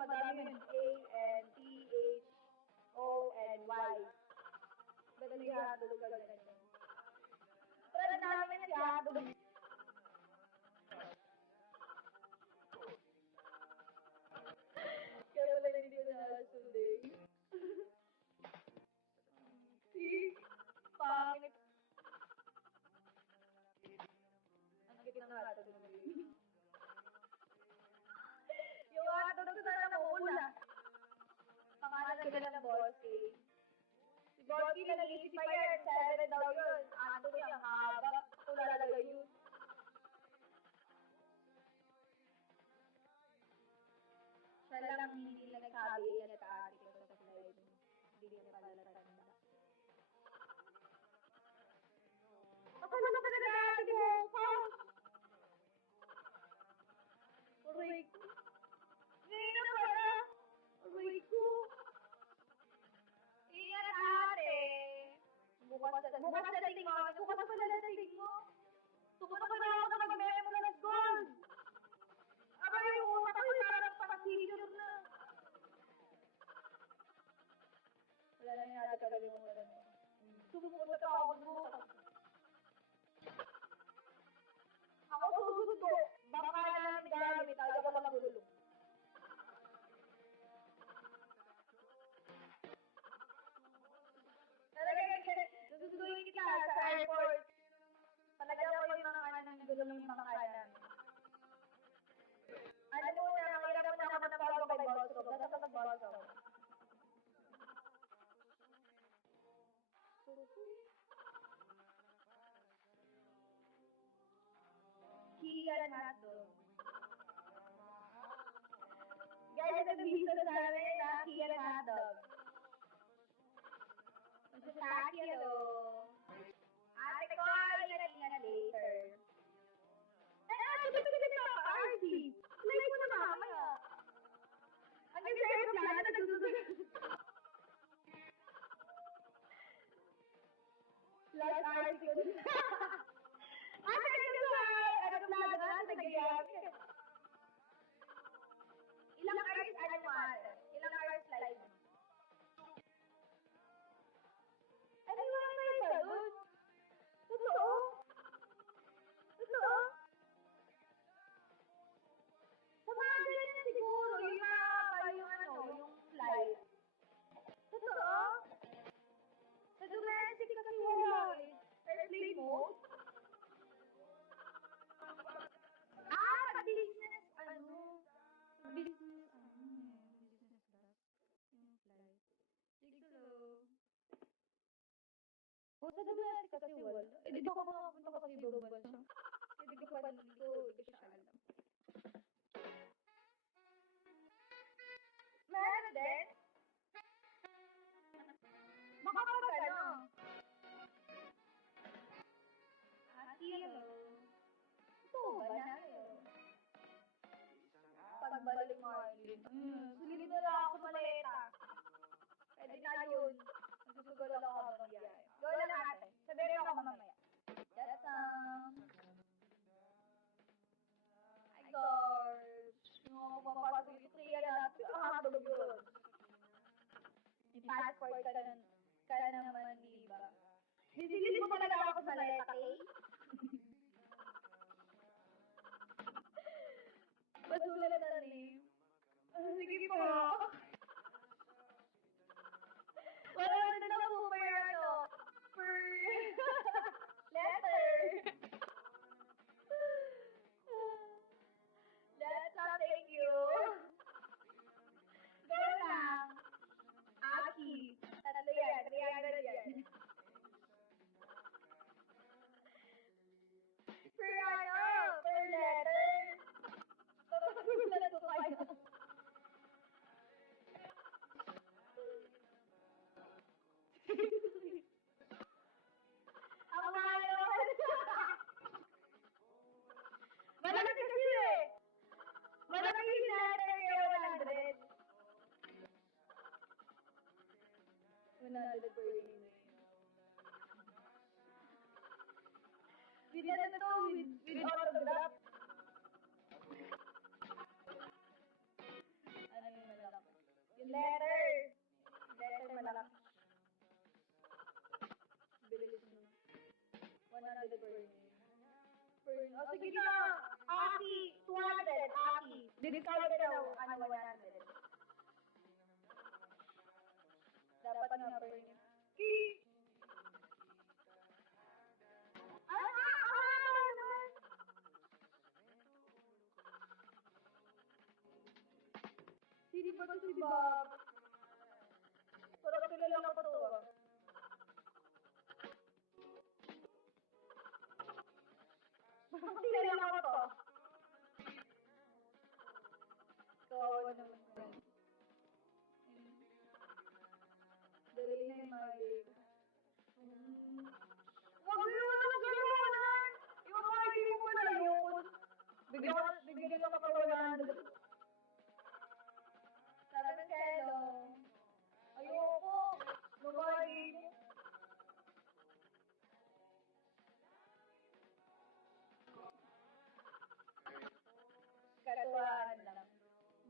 madami yun. A-N-T-H-O-N-Y. Ba't hindi hotdog ka ganyan? Friend namin yan si hotdog. Kaya wala hindi ko nakasunday. Si pangit. Ang kit ng hotdog mo yun. Yung hotdog ko sana namumula. Pangalan ka ng Boski. Si Boski na nag-isip pa yan. 7 daw yun. Anthony, ang haba. Ako lalagay yun. Siya lang hindi nagsabi yan at ate ko sa slide. Hindi niya pala natanda. Akala ko talaga ate mo, ha? Aray ko. Ngayon na pala. Aray ko. Ingat ate. Bukas na dating mo. Bukas na pala dating mo. Tumunok na ako na mag-memo na ng gold. Abay yung utak ko parang pang-senior na. Wala na yung ate kalalimutan mo. Sumusunod ako bukas. Ako susundo. Baka namin gamit. Ayaw ko lang gulong. Susunduin kita sa airport. Palagyan ko yung mga anong gulong yung mga kanan. Ano mo na, mahirap mo na ako ng bago kay Bosco. Nasa sa Bosco. Kian hotdog. Guys, nag-visa sa amin na Kian hotdog. Masasaki o. Ate ko, ingat later. Ate, ba't ka nagpapa-RD? Like mo na mamaya. Ang ganda sa aeroplano, nagsusunod. Last RD ko din. Ate, ito ba? Aeroplano na, nag-gamit. Ilang hours, ano mo ate? Ilang hours flight mo? Ano yung mga tayo ba doon? Totoo? Totoo? Sa mga ganyan siguro, yung yung flight. Totoo? Sa domestic kasi wala eh. Airplane mode? Sa business, business class. Yung flight. Siguro. Sa domestic kasi wala. Di ba ako makapunta kasi ibang bansa? Hindi ko pa dito, hindi ko siya alam. Meron din? Makapag hello. Ito ba na pagbalik mo, Arlene. Sulit na lang ako sa maleta. Pwede na yun. Nagsusugal ako habang biyahe. Go lang ate. Sabihin ako mamaya. That's Ay, gosh. Yung ako papasok yung triya natin. Hotdog yun. May passport ka naman, diba? Sisilip mo talaga ako sa maleta, eh? Pasulat na name. Sige po. Wala na lang po per letter. Thank you. Go lang. Aki. Tatlo yan. 300 yan. Per letter. Pasulat ko kayo. Ang mahal naman. Malaki kasi eh. Malaki yung letter yung 100. 100 per unit. With autograph. Ano yung Discount daw, 100. Dapat nga pa rin. Naman? Sino ba to si Bob? Parang kilala ko to ah. Parang kilala ko to. Kawawa naman yan. Dali na yung Marley. Wag mo naman gano'n! Yung Marley mo pala yun. Bigyan ka pa 100. Sabi ng Kelo. Ayoko. Yung Marley mo. Katuwaan lang.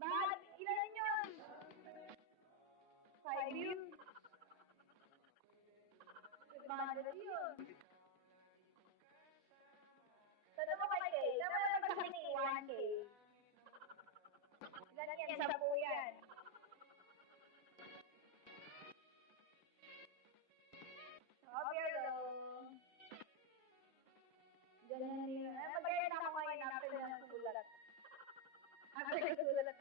Bakit? Ilan yun? 5 yun. 500 yun. Sana mo kay Kay. Naman naman sa akin 1K. Ilan yan? 10 yan. Hello. Ganun yun. Magkaya na ako ngayon after na sulat. After sulat